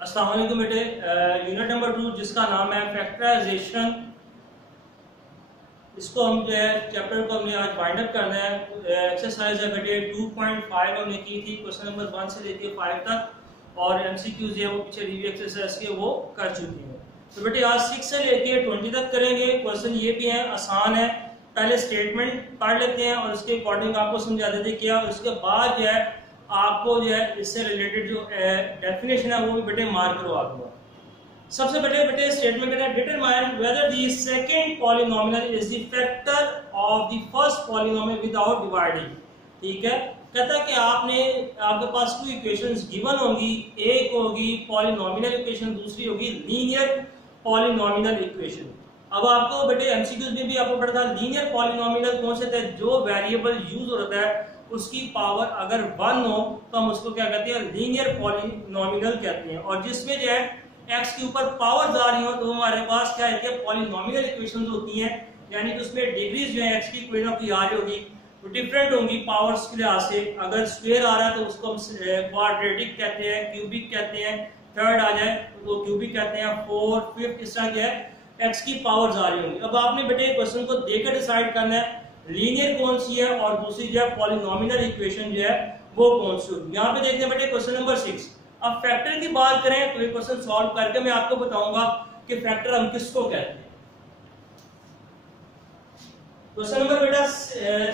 अस्सलाम वालेकुम बेटे। यूनिट नंबर 2 जिसका नाम है फैक्टराइजेशन, इसको हम जो है चैप्टर को हमने आज वाइंड अप करना है। एक्सरसाइज है बेटे 2.5 हमने की थी, क्वेश्चन नंबर 1 से लेके 5 तक, और एमसीक्यूज है वो पीछे रिव्यू एक्सरसाइज के वो कर चुके हैं। तो बेटे आज 6 से लेके 20 तक करेंगे। क्वेश्चन ये भी है, आसान है। पहले स्टेटमेंट पढ़ लेते हैं और उसके अकॉर्डिंग आपको समझा देते हैं क्या, और उसके बाद जो है आपको जो है इससे रिलेटेड जो डेफिनेशन है वो भी बेटे मार्क करवा दूंगा। सबसे बेटे स्टेटमेंट कहता है determine whether the second polynomial is the factor of the first polynomial without dividing. ठीक है, कहता है कि आपके पास 2 इक्वेशंस गिवन होंगी, एक होगी पॉलिनोमियल इक्वेशन, दूसरी होगी लीनियर पॉलिनोमियल इक्वेशन। अब आपको बेटे एमसीक्यूज में भी आपको पढ़ा था लीनियर पॉलिनोमियल कौन से थे, जो वेरिएबल यूज होता है उसकी पावर अगर 1 हो तो हम उसको क्या कहते हैं, लीनियर पॉलिनोमियल कहते हैं। और जिसमें जो है x के ऊपर पावर्स आ रही हो तो हमारे पास क्या है, पॉलिनोमियल इक्वेशंस होती हैं, यानी कि उसमें डिग्रीज जो है x की कोई ना कोई आ रही होगी तो डिफरेंट होंगी पावर्स के लिहाज से। अगर स्क्वायर आ रहा है तो उसको हम क्वाड्रेटिक कहते हैं, क्यूबिक कहते हैं, थर्ड आ जाए तो क्यूबिक कहते हैं, फोर्थ फिफ्थ, इस तरह जो है x की पावर्स आ रही होंगी। अब आपने बेटे क्वेश्चन को देखकर डिसाइड करना है लीनियर कौन सी है और दूसरी जो है पॉलिनोमियल इक्वेशन जो है वो कौन सी होगी। यहाँ पे देखते हैं बेटे क्वेश्चन नंबर 6। अब फैक्टर की बात करें तो ये क्वेश्चन सॉल्व करके मैं आपको बताऊंगा कि फैक्टर हम किसको कहते हैं। क्वेश्चन नंबर बेटा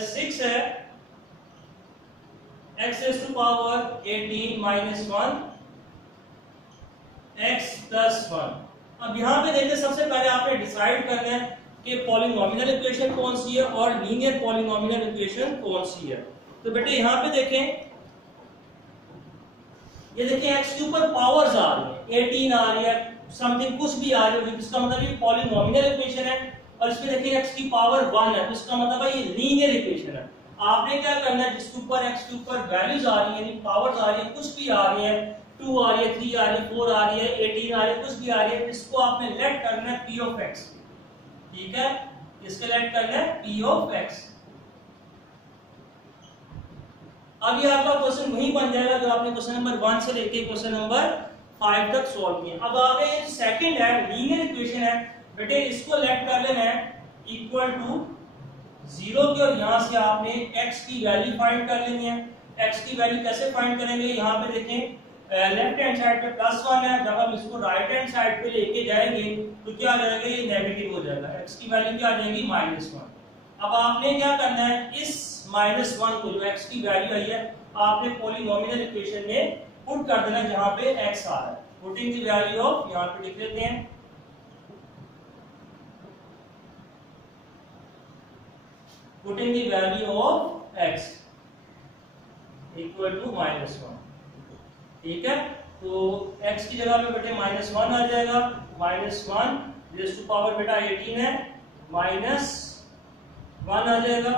6 है, x raised to power 18 minus 1 x plus 1। अब यहाँ पे देखिए सबसे पहले आपने डिसाइड करना है कि पॉलिनोमियल इक्वेशन कौन सी है और लीनियर पॉलिनोमियल इक्वेशन कौन सी है। तो बेटे यहाँ पे देखें, ये देखिए x के ऊपर पावर्स आ रही है, 18 आ रही है, समथिंग कुछ भी आ रही होगी, इसका मतलब ये पॉलिनोमियल इक्वेशन है। और इसमें देखिए x की पावर 1 है तो इसका मतलब है ये लीनियर इक्वेशन है। आपने क्या करना है, जिसके ऊपर x के ऊपर वैल्यूज आ रही है, यानी पावर्स आ रही है, कुछ भी आ रही है, 2 आ रही है, 3 आ रही है, 4 आ रही है, 18 आ रही है, कुछ भी आ रही है, इसको आपने लेट करना है p ऑफ x। ठीक है, इसके लेट करना है p ऑफ x। अब ये आपका क्वेश्चन वही बन जाएगा जो आपने क्वेश्चन नंबर 1 से लेके क्वेश्चन नंबर 5 तक सॉल्व किया। अब आपने ये सेकंड है लीनियर इक्वेशन है बेटे, इसको लेट कर लेना है इक्वल टू 0 के, और यहां से आपने x की वैल्यू फाइंड कर लेनी है। x की वैल्यू कैसे फाइंड करेंगे, यहाँ पे देखें लेफ्ट हैंड साइड पे +1 है, जब हम इसको राइट हैंड साइड पे लेके जाएंगे तो क्या आ जाएगा, ये नेगेटिव हो जाएगा, x की वैल्यू क्या आ जाएगी -1। अब आपने क्या करना है, इस -1 को जो x की वैल्यू आई है आपने पॉलिनोमियल इक्वेशन में पुट कर देना जहां पे x आ रहा है। पुटिंग द वैल्यू ऑफ, यहां पे लिख लेते हैं putting the value of x equal to -1। ठीक है, तो x की जगह पे बेटे -1 आ जाएगा, -1 रेज़ टू पावर बेटा 18 है, -1 आ जाएगा।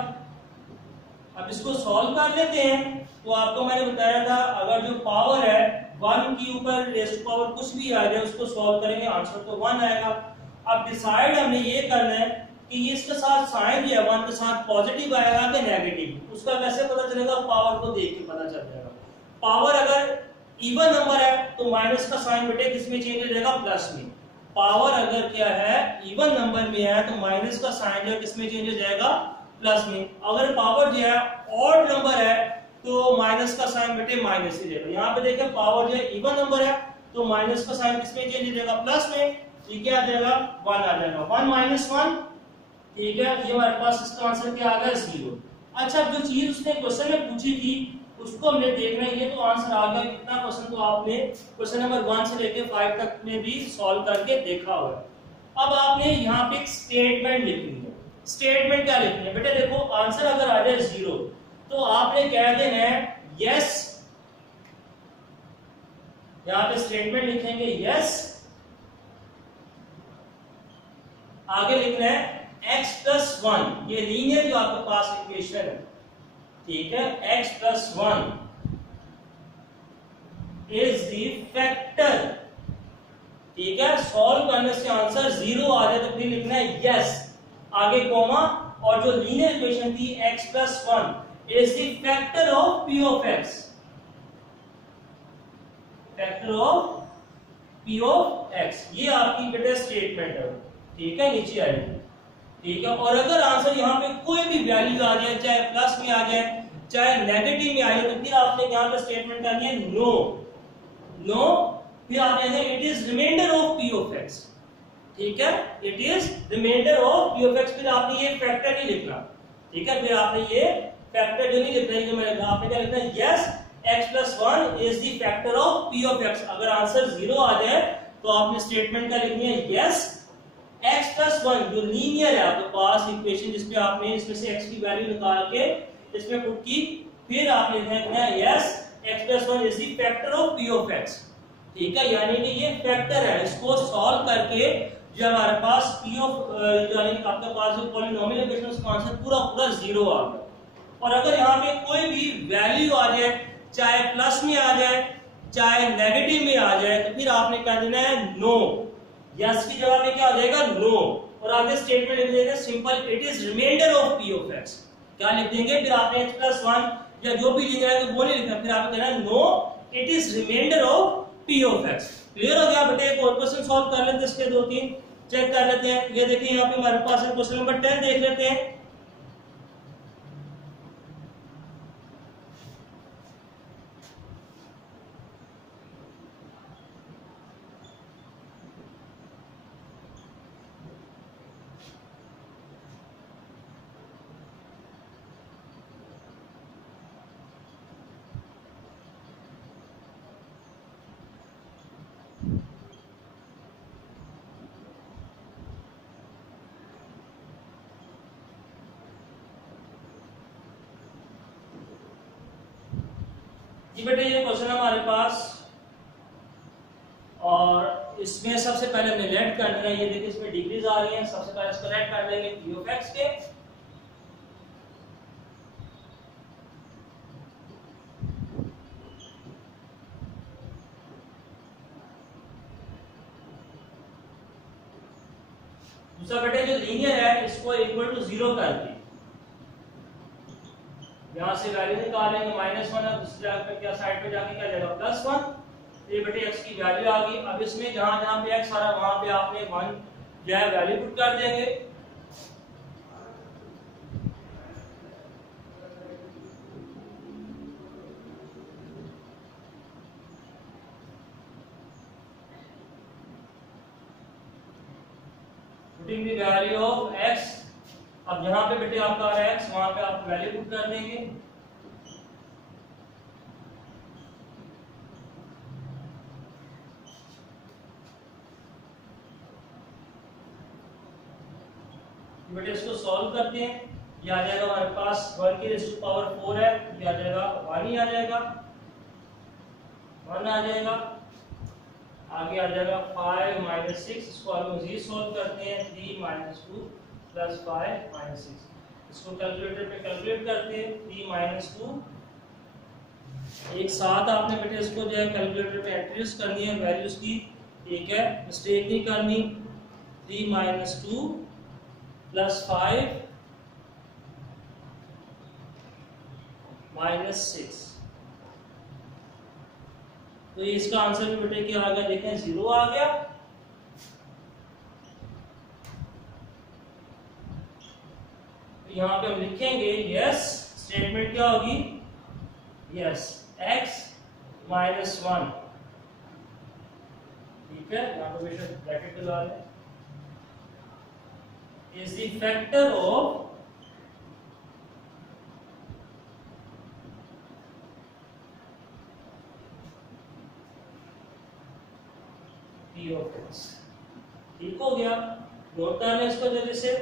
अब इसको सॉल्व कर लेते हैं। तो आपको मैंने बताया था अगर जो पावर है 1 के ऊपर रेज़ टू पावर कुछ भी आ जाए उसको सॉल्व करेंगे, आंसर तो 1 आएगा। अब डिसाइड हमने ये करना है कि ये इसके साथ साइन जो है 1 के साथ पॉजिटिव आएगा कि नेगेटिव, उसका कैसे पता चलेगा, पावर को देख के पता चल जाएगा। पावर अगर इवन नंबर है तो माइनस का साइन बेटे किसमें चेंज हो जाएगा, प्लस में। पावर अगर क्या है इवन नंबर में है तो माइनस का साइन जो है किसमें चेंज हो जाएगा, प्लस में। अगर पावर जो है ऑड नंबर है तो माइनस का साइन बेटे माइनस ही जाएगा। यहाँ पे देखिए पावर जो है इवन नंबर है तो माइनस का साइन किसमें चेंज हो जाएगा, प्लस में। ये क्या आ जाएगा, 1 आ जाएगा, 1 - 1। ठीक है, ये हमारे पास इसका आंसर क्या आ गया, 0। अच्छा, जो चीज उसने क्वेश्चन में पूछी थी उसको हमने देखना है, ये तो आंसर आ गया। कितना क्वेश्चन तो आपने क्वेश्चन नंबर 1 से लेके 5 तक में भी सॉल्व करके देखा हुआ है। अब आपने यहाँ पे एक स्टेटमेंट लिखनी है। स्टेटमेंट क्या लिखनी है बेटे, देखो आंसर अगर आ जाए 0 तो आपने कह देना है यस, यहाँ पे स्टेटमेंट लिखेंगे यस, आगे लिखना है x + 1, ये लीनियर जो आपके पास इक्वेशन है, ठीक है, x + 1 इज द फैक्टर। ठीक है, सॉल्व करने से आंसर 0 आ जाए तो फिर लिखना है यस, आगे कोमा, और जो लीनियर इक्वेशन थी x + 1 is the factor of p of x, factor of P of X, ये आपकी बेटा स्टेटमेंट है, ठीक है, नीचे आएगी, ठीक है। और अगर आंसर यहाँ पे कोई भी वैल्यू आ जाए, चाहे प्लस में आ जाए चाहे नेगेटिव में आ जाए, तो फिर आपने यहाँ पे स्टेटमेंट करनी है नो, नो, फिर आपने it is remainder of P of X, ठीक है, it is remainder of P of X, फिर आपने ये फैक्टर नहीं लिखना, ठीक है, फिर आपने ये फैक्टर जो नहीं लिखना है, जो मैंने कहा आपने क्या लिखना है, yes x plus 1 is the factor of P of X। अगर आंसर 0 आ जाए तो आपने स्टेटमेंट का लिखनी है यस x plus 1 जो लीनियर है आपके पास इक्वेशन, जिसमें आपने इसमें से x की वैल्यू निकाल के इसमें पुट की, फिर आपने लिखना है yes x plus 1 is the factor of P of X, ठीक है, यानी कि ये फैक्टर है, इसको सॉल्व करके जो हमारे पास P of यानी आपके पास जो पॉलिनोमियल इक्वेशन उसका आंसर पूरा पूरा 0 आ गया। और अगर यहाँ पे कोई भी वैल्यू आ जाए, चाहे प्लस में आ जाए चाहे नेगेटिव में आ जाए, तो फिर आपने कह देना है नो, यस की जगह पे क्या हो जाएगा नो, और आगे स्टेटमेंट लिख देना simple it is remainder of P of X, क्या लिख देंगे, फिर आपने x plus 1 या जो भी लिखना है तो वो नहीं लिखना, फिर आपने कहना है no it is remainder of P of X। Clear हो गया बेटा? एक और क्वेश्चन सॉल्व कर लेते हैं, इसके दो तीन चेक कर लेते हैं। ये देखिए यहाँ पे हमारे पास है क्वेश्चन नंबर 10, देख लेते हैं। जी बेटे ये क्वेश्चन हमारे पास, और इसमें सबसे पहले हमें लेट करना है, ये देखिए इसमें डिग्रीज आ रही हैं, सबसे पहले इसको लेट कर देंगे P ऑफ X के, दूसरा बेटे जो लीनियर है इसको इक्वल टू 0 कर दी, यहां से वैल्यू निकालेंगे -1 है, दूसरी जगह पे क्या साइड पे जाके क्या जाएगा +1, ये बेटे x की वैल्यू आ गई। अब इसमें जहां जहां पे x आ रहा है वहां पे आपने 1 जो है वैल्यू पुट कर देंगे, putting the value of x। अब जहां पे बेटे आपका आ रहा है x वहां पे आप वैल्यू पुट कर देंगे, बेटे इसको सॉल्व करते हैं। ये आ जाएगा हमारे पास 1 की रेज़ टू पावर 4 है, ये आ जाएगा 1 ही आ जाएगा, 1 आ जाएगा, आगे आ जाएगा 5 - 6, इसको ऑलमोस्ट ये सॉल्व करते हैं, 3 - 2 + 5 - 6, इसको कैलकुलेटर पे कैलकुलेट करते हैं, 3 - 2, एक साथ आपने बेटे इसको जो है कैलकुलेटर पे एंट्रीज करनी है वैल्यूज की, ठीक है, मिस्टेक नहीं करनी। 3 - 2 + 5 - 6, तो इसका आंसर भी बेटे क्या आ गया, देखें 0 आ गया। तो यहाँ पे हम लिखेंगे यस, स्टेटमेंट क्या होगी, यस x - 1, ठीक है, यहाँ पे बेशक ब्रैकेट लगा लें, is the factor of P of X। ठीक हो गया, नोट कर लें इसको जल्दी से।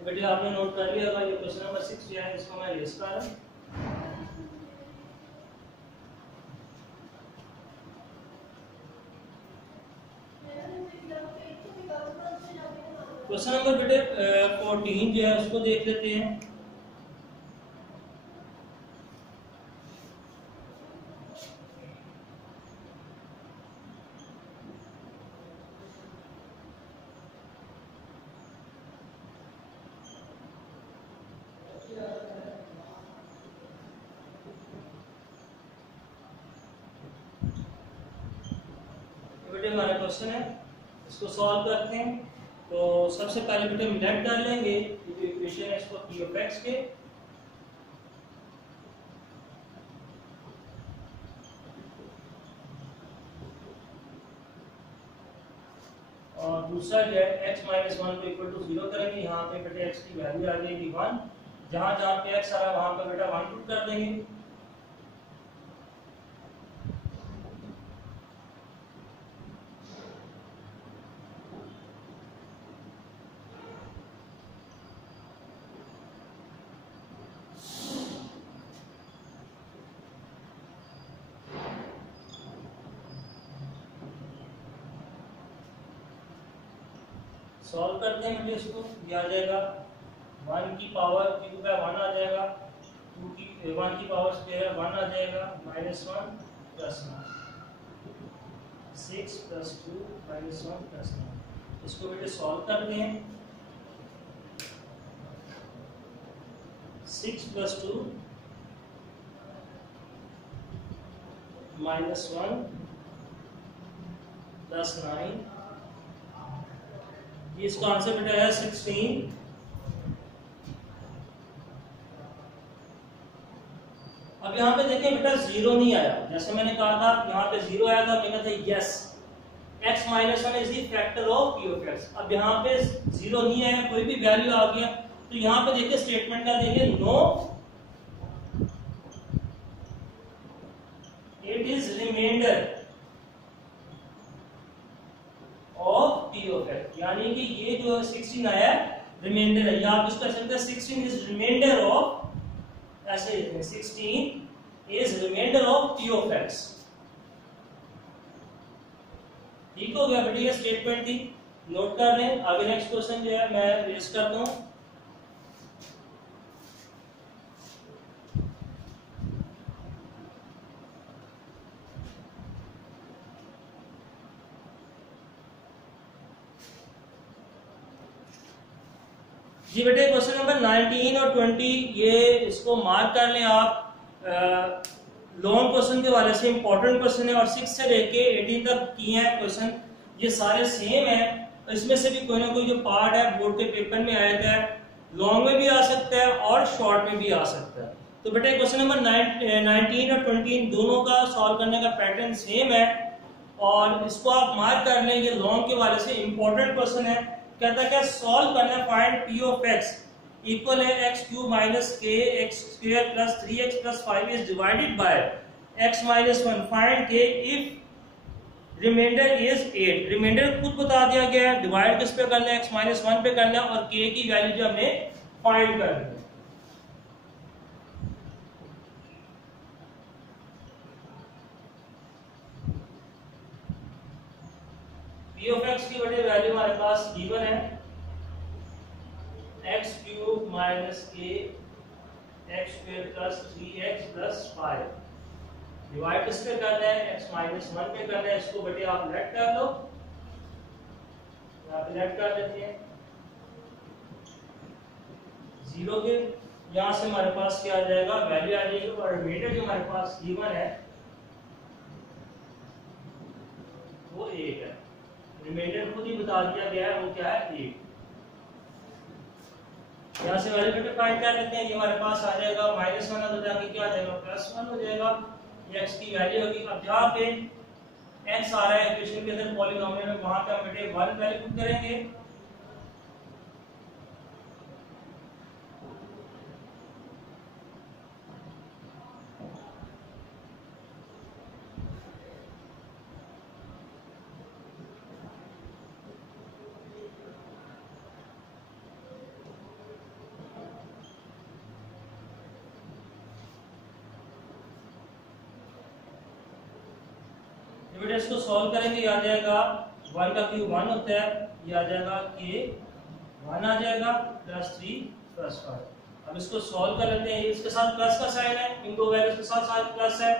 तो बेटे आपने नोट कर लिया होगा, ये क्वेश्चन नंबर 6 जो है इसको मैं रेस कर रहा हूं। क्वेश्चन नंबर बेटे 14 जो है उसको देख लेते हैं। हमारा क्वेश्चन है, इसको सॉल्व करते हैं। तो सबसे पहले बेटे हम लेट कर लेंगे जो इक्वेशन है इसको p ऑफ x के, और दूसरा जो है x माइनस 1 को इक्वल टू 0 करेंगे। यहाँ पे बेटे x की वैल्यू आ जाएगी 1, जहां जहां पे x आ रहा है वहां पे बेटा 1 पुट कर देंगे। सॉल्व करते हैं बेटे इसको, ये आ जाएगा 1 की पावर q का 1 आ जाएगा, 2 की 1 की पावर स्क्वायर 1 आ जाएगा, -1 प्लस 9, 6 प्लस 2 -1 प्लस 9। इसको बेटे सॉल्व करते हैं। 6 प्लस 2 -1 प्लस 9, इसका आंसर बेटा है 16। अब यहाँ पे देखें बेटा 0 नहीं आया, जैसे मैंने कहा था यहाँ पे 0 आया था, मैंने कहा yes x minus 1 is the factor of p of x। अब यहाँ पे 0 नहीं आया, कोई भी वैल्यू आ गया, तो यहाँ पे देखिए स्टेटमेंट का देखिए no it is remainder of p of x, यानी कि ये जो 16 आया रिमाइंडर है, या आप इसको कह सकते हैं 16 इज रिमाइंडर ऑफ, ऐसे लिखते हैं 16 is remainder of p of x। ठीक हो गया बेटा, ये स्टेटमेंट थी, नोट कर लें। आगे नेक्स्ट क्वेश्चन जो है मैं रेज करता हूं। जी बेटे क्वेश्चन नंबर 19 और 20 ये इसको मार्क कर लें आप। लॉन्ग क्वेश्चन के वाले से इंपॉर्टेंट क्वेश्चन है, और 6 से लेके 18 तक किए हैं क्वेश्चन, ये सारे सेम है। इसमें से भी कोई ना कोई जो पार्ट है बोर्ड के पेपर में आया था, लॉन्ग में भी आ सकता है और शॉर्ट में भी आ सकता है। तो बेटे क्वेश्चन नंबर 19 और 20 दोनों का सॉल्व करने का पैटर्न सेम है, और इसको आप मार्क कर लें, ये लॉन्ग के वाले से इंपॉर्टेंट क्वेश्चन है। कहता है सॉल्व करना, find p of x equal है x cube minus k x square plus 3x plus 5 is divided by x minus 1। Find k if remainder is 8। Remainder खुद बता दिया गया है, डिवाइड किस पे करना है, x माइनस 1 पे करना है, और k की वैल्यू जो हमने फाइंड करनी है। p ऑफ x की बड़ी वैल्यू हमारे पास गिवन है x cube minus k x square plus 3x plus 5। Divide किस पे करना है, x माइनस 1 पे करना है। इसको बेटे आप लेट कर लो, यहाँ पे लेट कर देते हैं 0 के, यहाँ से हमारे पास क्या आ जाएगा, वैल्यू आ जाएगी, और रिमाइंडर जो हमारे पास गिवन है वो 1 है। रिमाइंडर खुद ही बता दिया गया है, वो क्या है 1। यहाँ से वैल्यू बेटे फाइंड कर लेते हैं। ये हमारे पास आ जाएगा -1 तो जाके क्या आ जाएगा +1 हो जाएगा, ये x की वैल्यू होगी। अब जहाँ पे x आ रहा है इक्वेशन के अंदर पॉलीनोमियल में, वहां पे हम बेटे 1 वैल्यू पुट करेंगे, बेटा इसको सॉल्व करेंगे, आ जाएगा 1 का क्यूब 1 होता है, ये आ जाएगा k 1 आ जाएगा प्लस 3 प्लस 5। अब इसको सॉल्व कर लेते हैं, इसके साथ प्लस का साइन है, इन दो वैल्यूज के साथ साथ प्लस है,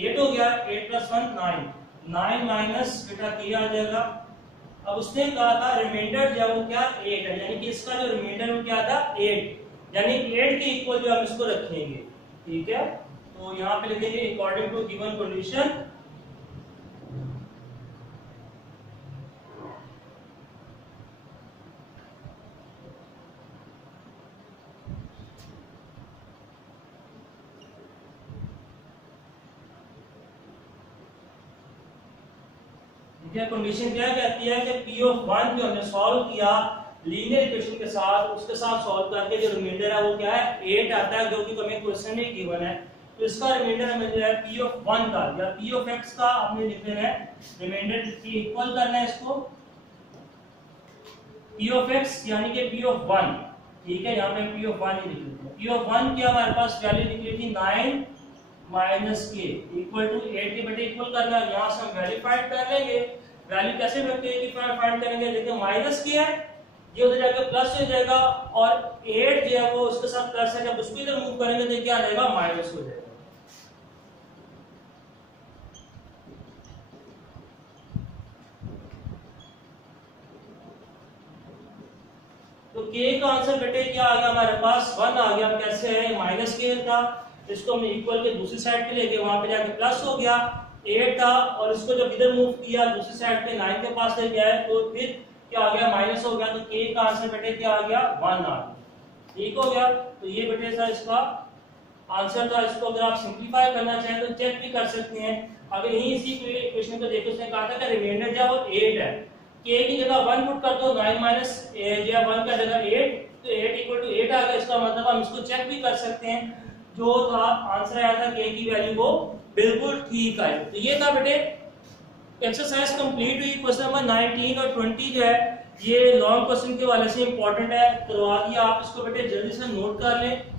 8 हो गया, 8 प्लस 1 9, 9 माइनस बेटा k आ जाएगा। अब उसने कहा था रिमाइंडर जो वो क्या 8 है, यानी कि इसका जो रिमाइंडर वो क्या था 8, यानी 8 के इक्वल जो हम इसको रखेंगे, ठीक है। तो यहाँ पे लिखेंगे according to given condition condition क्या कहती है कि p ऑफ 1 जो हमने सॉल्व किया लीनियर इक्वेशन के साथ, उसके साथ सॉल्व करके जो रिमाइंडर है वो क्या है 8 आता है, जो कि हमें क्वेश्चन में गिवन है। तो इसका रिमाइंडर हमें जो है p ऑफ 1 का या p ऑफ x का हमने लिख देना है, रिमाइंडर की इक्वल करना है इसको p ऑफ x यानी कि p ऑफ 1, ठीक है। यहाँ पे p ऑफ 1 ही लिख लेते हैं। p ऑफ 1 की हमारे पास वैल्यू निकली थी 9 माइनस k इक्वल टू 8 के बेटे इक्वल करना है, यहाँ से हम वेरीफाइड कर लेंगे। वैल्यू कैसे फाइंड करेंगे, देखिए माइनस k है, ये उधर जाके प्लस हो जाएगा, और 8 जो है वो उसके साथ प्लस है, जब उसको इधर मूव करेंगे तो क्या आ जाएगा माइनस हो जाएगा। तो k का आंसर बेटे क्या आ गया हमारे पास 1 आ गया। कैसे है, माइनस k था, इसको हमने इक्वल के दूसरी साइड पे ले गए, वहां पे जाके प्लस हो गया, 8 था, और इसको जब इधर मूव किया दूसरी साइड पे 9 के पास ले गया है, तो फिर क्या आ गया माइनस हो गया। तो k का आंसर बेटे क्या आ गया 1 आ गया, ठीक हो गया। तो ये बेटे था इसका आंसर था। इसको अगर आप सिंपलीफाई करना चाहें तो चेक भी कर सकते हैं। अगर यही इसी इक्वेशन को देखो, उसने कहा था कि रिमाइंडर जो है 8 है, k की जगह 1 पुट कर दो, 9 माइनस जो 1 का जगह 8, तो 8 इक्वल टू 8 आ गया। इसका मतलब हम इसको चेक भी कर सकते हैं, जो था आंसर आया था k की वैल्यू वो बिल्कुल ठीक आई। तो ये था बेटे एक्सरसाइज कंप्लीट हुई। क्वेश्चन नंबर 19 और 20 जो है ये लॉन्ग क्वेश्चन के वाले से इंपॉर्टेंट है, करवा दिया। आप इसको बेटे जल्दी से नोट कर लें।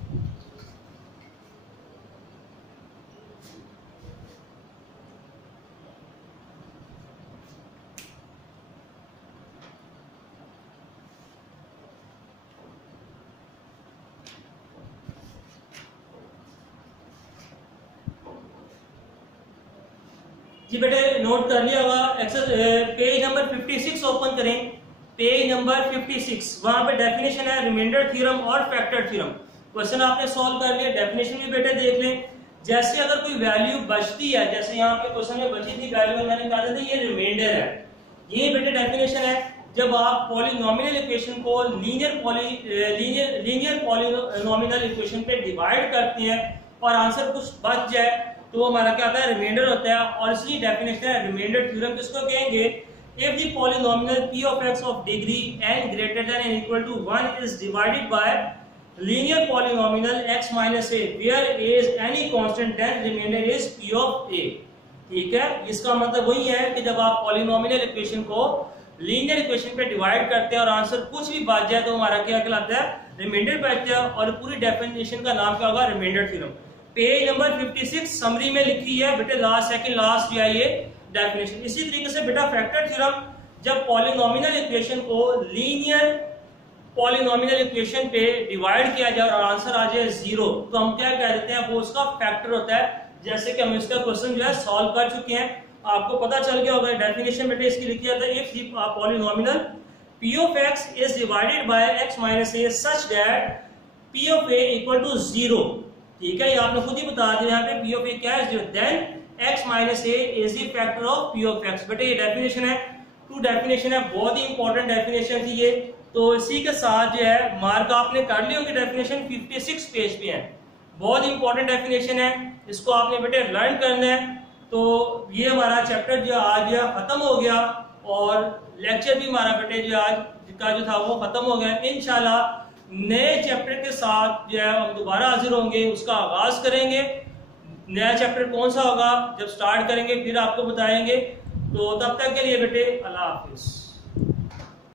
जी बेटे नोट कर लिया होगा। पेज नंबर 56 ओपन करें, पेज नंबर 56, वहां पे डेफिनेशन है रिमाइंडर थ्योरम और फैक्टर थ्योरम। क्वेश्चन आपने सॉल्व कर लिया, डेफिनेशन भी बेटे देख लें। जैसे अगर कोई वैल्यू बचती है, जैसे यहाँ पे क्वेश्चन में बची थी वैल्यू, मैंने कहा था ये रिमाइंडर है, ये बेटे डेफिनेशन है। जब आप पॉलिनोमियल इक्वेशन को लीनियर पॉलिनोमियल इक्वेशन पे डिवाइड करते हैं और आंसर कुछ बच जाए तो हमारा क्या होता है रिमाइंडर होता है। और इसकी डेफिनेशन है रिमाइंडर थ्योरम, किसको कहेंगे, if the polynomial p of x of degree n greater than or equal to 1 is divided by linear polynomial x minus a where a is any constant then remainder is p of a, ठीक है। इसका मतलब वही है कि जब आप polynomial equation को लीनियर इक्वेशन पे डिवाइड करते हैं और आंसर कुछ भी बच जाए तो हमारा क्या कहलाता है रिमाइंडर बचता है। और पूरी डेफिनेशन का नाम क्या होगा remainder theorem. Page number 56 summary में लिखी है बेटे, सेकंड लास्ट जो है ये डेफिनेशन। इसी तरीके से बेटा फैक्टर थ्योरम, जब पॉलिनोमियल इक्वेशन को लीनियर पॉलिनोमियल इक्वेशन पे डिवाइड किया जाए और आंसर आ जाए 0 तो हम क्या कह देते हैं वो उसका फैक्टर होता है। जैसे कि हम इसका क्वेश्चन जो है सॉल्व कर चुके हैं, आपको पता चल गया होगा। डेफिनेशन बेटे इसकी लिखी जाता है if the polynomial p of x is divided by x minus a such that p of a equal to 0, ठीक है। ये आपने खुद ही बता दिया यहाँ पे p of a क्या है 0, then x minus a is the factor of p of x। बेटे ये डेफिनेशन है, टू डेफिनेशन है, बहुत ही इंपॉर्टेंट डेफिनेशन थी ये। तो इसी के साथ जो है मार्क आपने कर ली होगी, डेफिनेशन 56 पेज पे है, बहुत इंपॉर्टेंट डेफिनेशन है, इसको आपने बेटे लर्न करना है। तो ये हमारा चैप्टर जो आज जो खत्म हो गया और लेक्चर भी हमारा बेटे जो आज का जो था वो खत्म हो गया। इंशाल्लाह नए चैप्टर के साथ जो है हम दोबारा हाजिर होंगे, उसका आगाज करेंगे। नया चैप्टर कौन सा होगा जब स्टार्ट करेंगे फिर आपको बताएंगे। तो तब तक के लिए बेटे अल्लाह हाफिज।